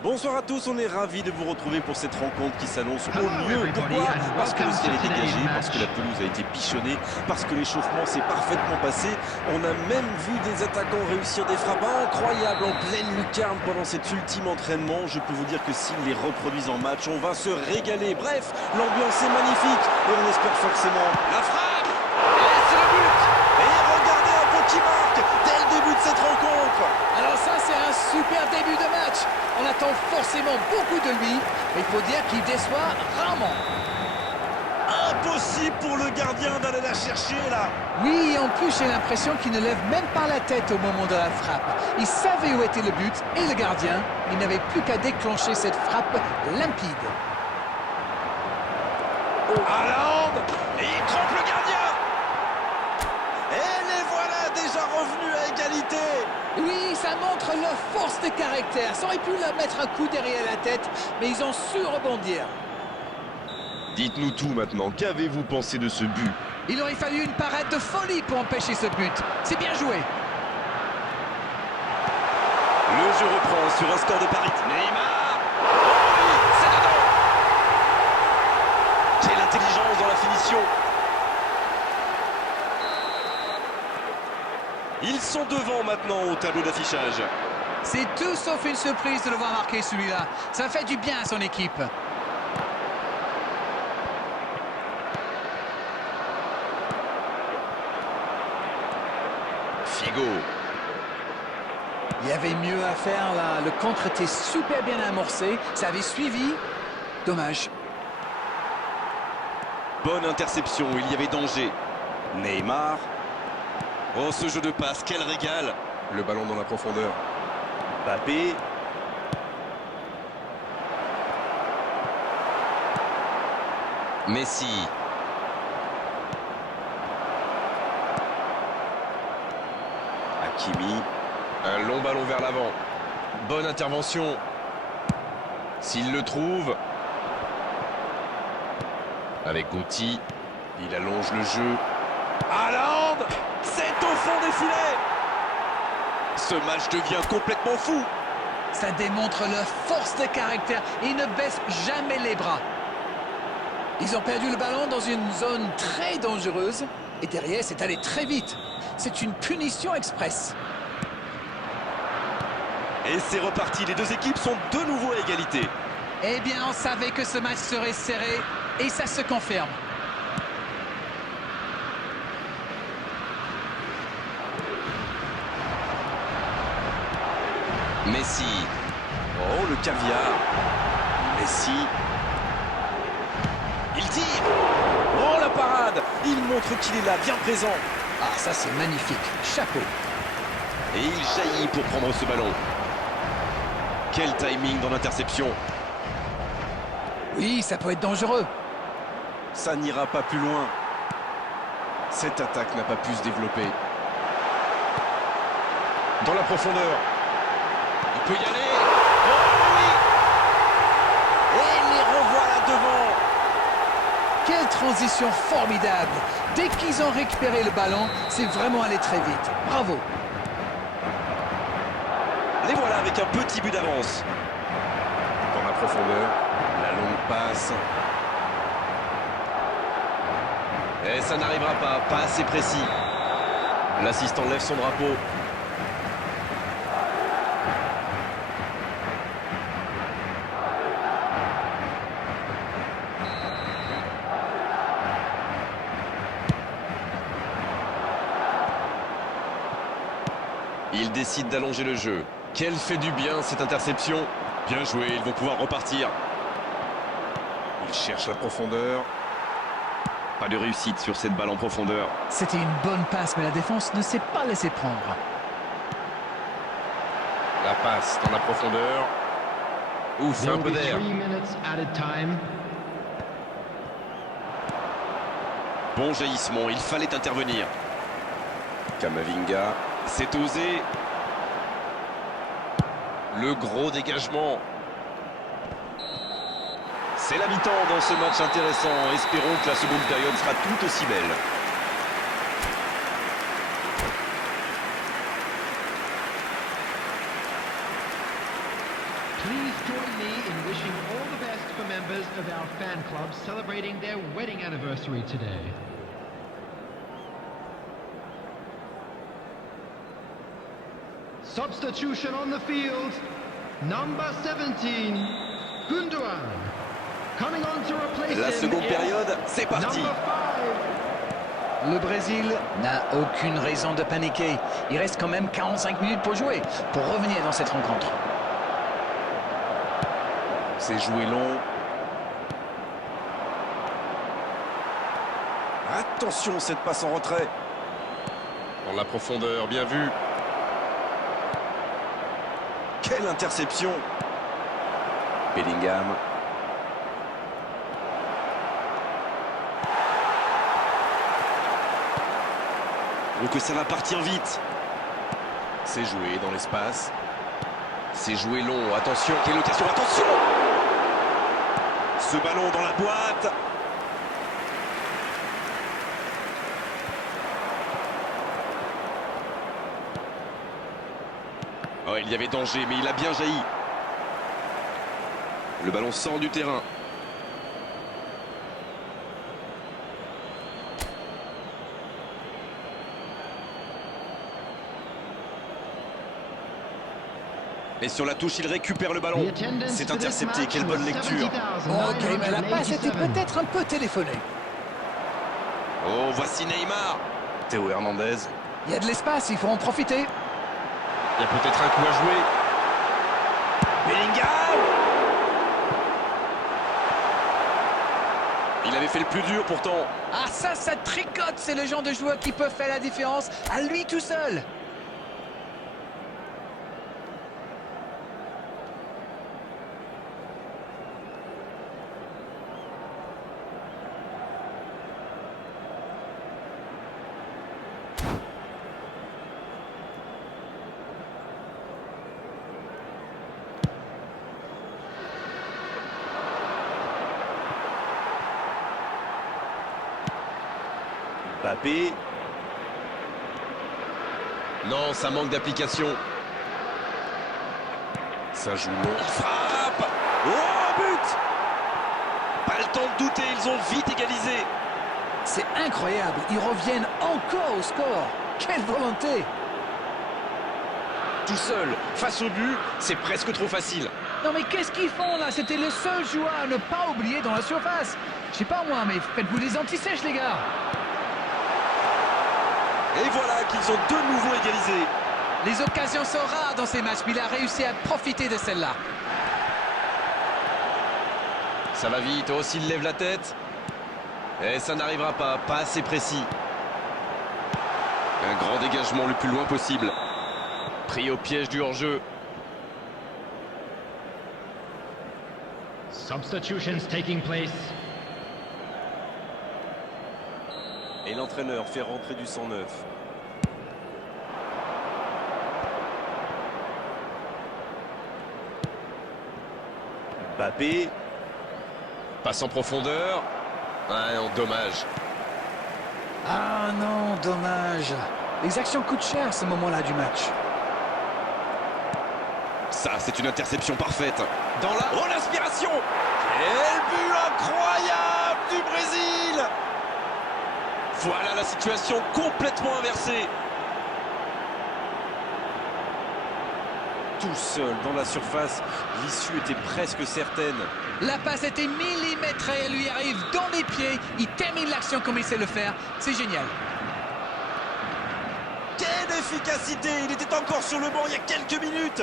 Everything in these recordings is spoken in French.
Bonsoir à tous, on est ravis de vous retrouver pour cette rencontre qui s'annonce au mieux. Pourquoi? Parce que le ciel est dégagé, parce que la pelouse a été bichonnée, parce que l'échauffement s'est parfaitement passé. On a même vu des attaquants réussir des frappes incroyables en pleine lucarne pendant cet ultime entraînement. Je peux vous dire que s'ils les reproduisent en match, on va se régaler. Bref, l'ambiance est magnifique et on espère forcément la frappe. Et c'est le but. Et regardez un peu qui marque dès le début de cette rencontre. Alors ça, c'est un super début de match. On attend forcément beaucoup de lui, mais il faut dire qu'il déçoit rarement. Impossible pour le gardien d'aller la chercher là. Oui, et en plus, j'ai l'impression qu'il ne lève même pas la tête au moment de la frappe. Il savait où était le but et le gardien. Il n'avait plus qu'à déclencher cette frappe limpide. Haaland, et il trompe le gardien. Et les voilà déjà revenus à égalité. Oui, ça montre leur force de caractère. Ça aurait pu leur mettre un coup derrière la tête, mais ils ont su rebondir. Dites-nous tout maintenant, qu'avez-vous pensé de ce but? Il aurait fallu une parade de folie pour empêcher ce but. C'est bien joué. Le jeu reprend sur un score de Paris. Neymar. Oh oui, c'est dedans. Quelle intelligence dans la finition. Ils sont devant maintenant au tableau d'affichage. C'est tout sauf une surprise de le voir marquer celui-là. Ça fait du bien à son équipe. Figo. Il y avait mieux à faire là. Le contre était super bien amorcé. Ça avait suivi. Dommage. Bonne interception, il y avait danger. Neymar. Oh, ce jeu de passe, quel régal. Le ballon dans la profondeur. Mbappé. Messi. Hakimi. Un long ballon vers l'avant. Bonne intervention. S'il le trouve. Avec Guti. Il allonge le jeu. Haaland. C'est au fond des filets. Ce match devient complètement fou. Ça démontre leur force de caractère. Ils ne baissent jamais les bras. Ils ont perdu le ballon dans une zone très dangereuse. Et derrière, c'est allé très vite. C'est une punition express. Et c'est reparti. Les deux équipes sont de nouveau à égalité. Eh bien, on savait que ce match serait serré. Et ça se confirme. Messi. Oh, le caviar. Messi. Il tire. Oh, la parade. Il montre qu'il est là, bien présent. Ah, ça c'est magnifique. Chapeau. Et il jaillit pour prendre ce ballon. Quel timing dans l'interception. Oui, ça peut être dangereux. Ça n'ira pas plus loin. Cette attaque n'a pas pu se développer. Dans la profondeur. Il peut y aller. Oh oui. Et les revoilà devant. Quelle transition formidable. Dès qu'ils ont récupéré le ballon, c'est vraiment allé très vite. Bravo. Les voilà avec un petit but d'avance. Dans la profondeur. La longue passe. Et ça n'arrivera pas assez précis. L'assistant lève son drapeau. Il décide d'allonger le jeu. Quel fait du bien cette interception. Bien joué, ils vont pouvoir repartir. Il cherche la profondeur. Pas de réussite sur cette balle en profondeur. C'était une bonne passe, mais la défense ne s'est pas laissée prendre. La passe dans la profondeur. Ouf, un peu d'air. Bon jaillissement, il fallait intervenir. Kamavinga, c'est osé. Le gros dégagement. C'est la mi-temps dans ce match intéressant. Espérons que la seconde période sera tout aussi belle. Please join me in wishing all the best for members of our fan club celebrating their wedding anniversary today. Substitution on the field, number 17, Gundogan. Coming on to replace La him seconde is période, c'est parti. number 5. Le Brésil n'a aucune raison de paniquer. Il reste quand même 45 minutes pour jouer, pour revenir dans cette rencontre. C'est joué long. Attention, cette passe en retrait. Dans la profondeur, bien vu. Quelle interception. Bellingham. Donc ça va partir vite. C'est joué dans l'espace. C'est joué long, attention, quelle occasion, attention. Ce ballon dans la boîte. Oh, il y avait danger, mais il a bien jailli. Le ballon sort du terrain. Et sur la touche, il récupère le ballon. C'est intercepté, quelle bonne lecture. Ok, mais la passe était peut-être un peu téléphonée. Oh, voici Neymar. Théo Hernandez. Il y a de l'espace, il faut en profiter. Il y a peut-être un coup à jouer. Bellingham. Il avait fait le plus dur pourtant. Ah ça tricote, c'est le genre de joueur qui peut faire la différence à lui tout seul. Mbappé. Non, ça manque d'application. Ça joue long. Il frappe. Oh, but. Pas le temps de douter, ils ont vite égalisé. C'est incroyable, ils reviennent encore au score. Quelle volonté! Tout seul, face au but, c'est presque trop facile. Non mais qu'est-ce qu'ils font là? C'était le seul joueur à ne pas oublier dans la surface. Je sais pas moi, mais faites-vous des anti-sèches les gars. Et voilà qu'ils ont de nouveau égalisé. Les occasions sont rares dans ces matchs, mais il a réussi à profiter de celle-là. Ça va vite, oh s'il lève la tête. Et ça n'arrivera pas, pas assez précis. Un grand dégagement le plus loin possible. Pris au piège du hors-jeu. Substitutions taking place. Et l'entraîneur fait rentrer du 109. Mbappé. Passe en profondeur. Ah non, dommage. Ah non, dommage. Les actions coûtent cher à ce moment-là du match. Ça, c'est une interception parfaite. Dans la... Oh, l'inspiration! Quel but incroyable du Brésil! Voilà la situation complètement inversée. Tout seul dans la surface, l'issue était presque certaine. La passe était millimétrée, elle lui arrive dans les pieds. Il termine l'action comme il sait le faire. C'est génial. Quelle efficacité! Il était encore sur le banc il y a quelques minutes.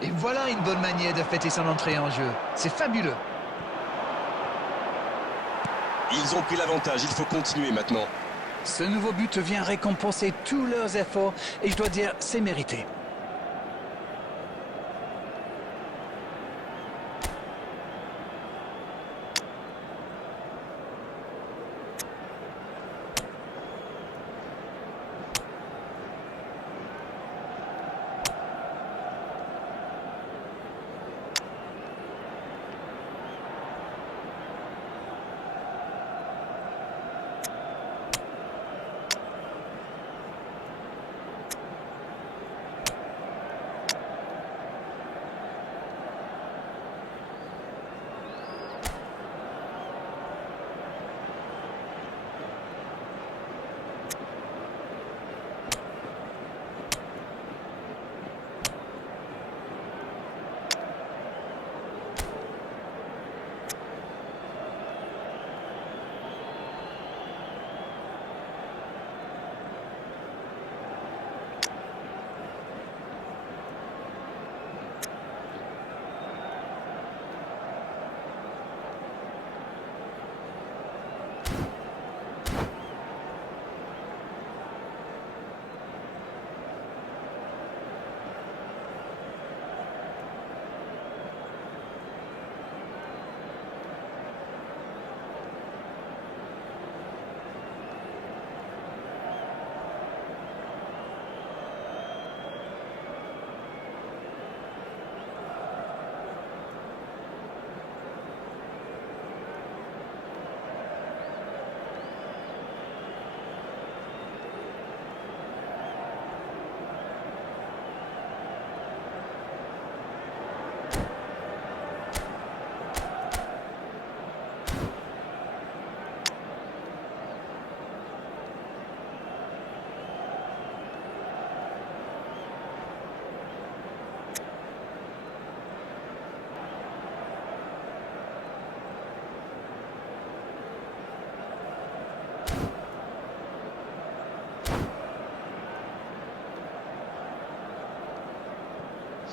Et voilà une bonne manière de fêter son entrée en jeu. C'est fabuleux. Ils ont pris l'avantage, il faut continuer maintenant. Ce nouveau but vient récompenser tous leurs efforts et je dois dire, c'est mérité.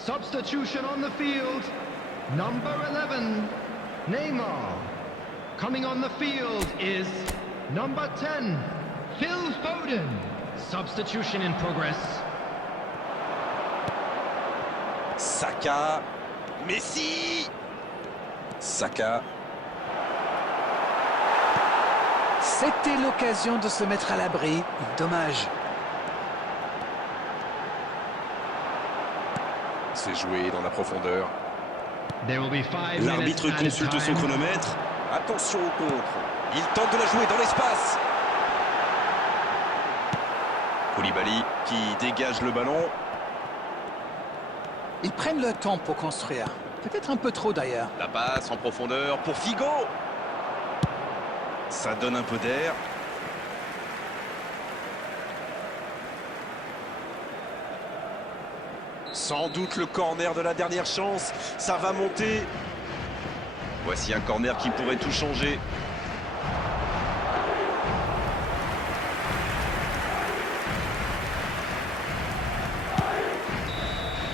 Substitution on the field. Number 11, Neymar. Coming on the field is number 10, Phil Foden. Substitution in progress. Saka. Messi. Saka. C'était l'occasion de se mettre à l'abri. Dommage. C'est joué dans la profondeur. There will be 5 minutes L'arbitre added consulte son time. chronomètre. Attention au contre. Il tente de la jouer dans l'espace. Koulibaly qui dégage le ballon. Ils prennent le temps pour construire. Peut-être un peu trop d'ailleurs. La passe en profondeur pour Figo. Ça donne un peu d'air. Sans doute le corner de la dernière chance. Ça va monter. Voici un corner qui pourrait tout changer.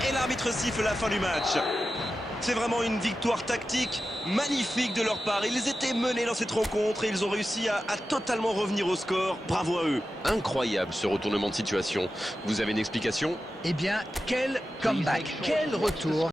Et l'arbitre siffle la fin du match. C'est vraiment une victoire tactique magnifique de leur part. Ils étaient menés dans cette rencontre et ils ont réussi à totalement revenir au score. Bravo à eux. Incroyable ce retournement de situation. Vous avez une explication ? Eh bien, quel comeback, quel retour.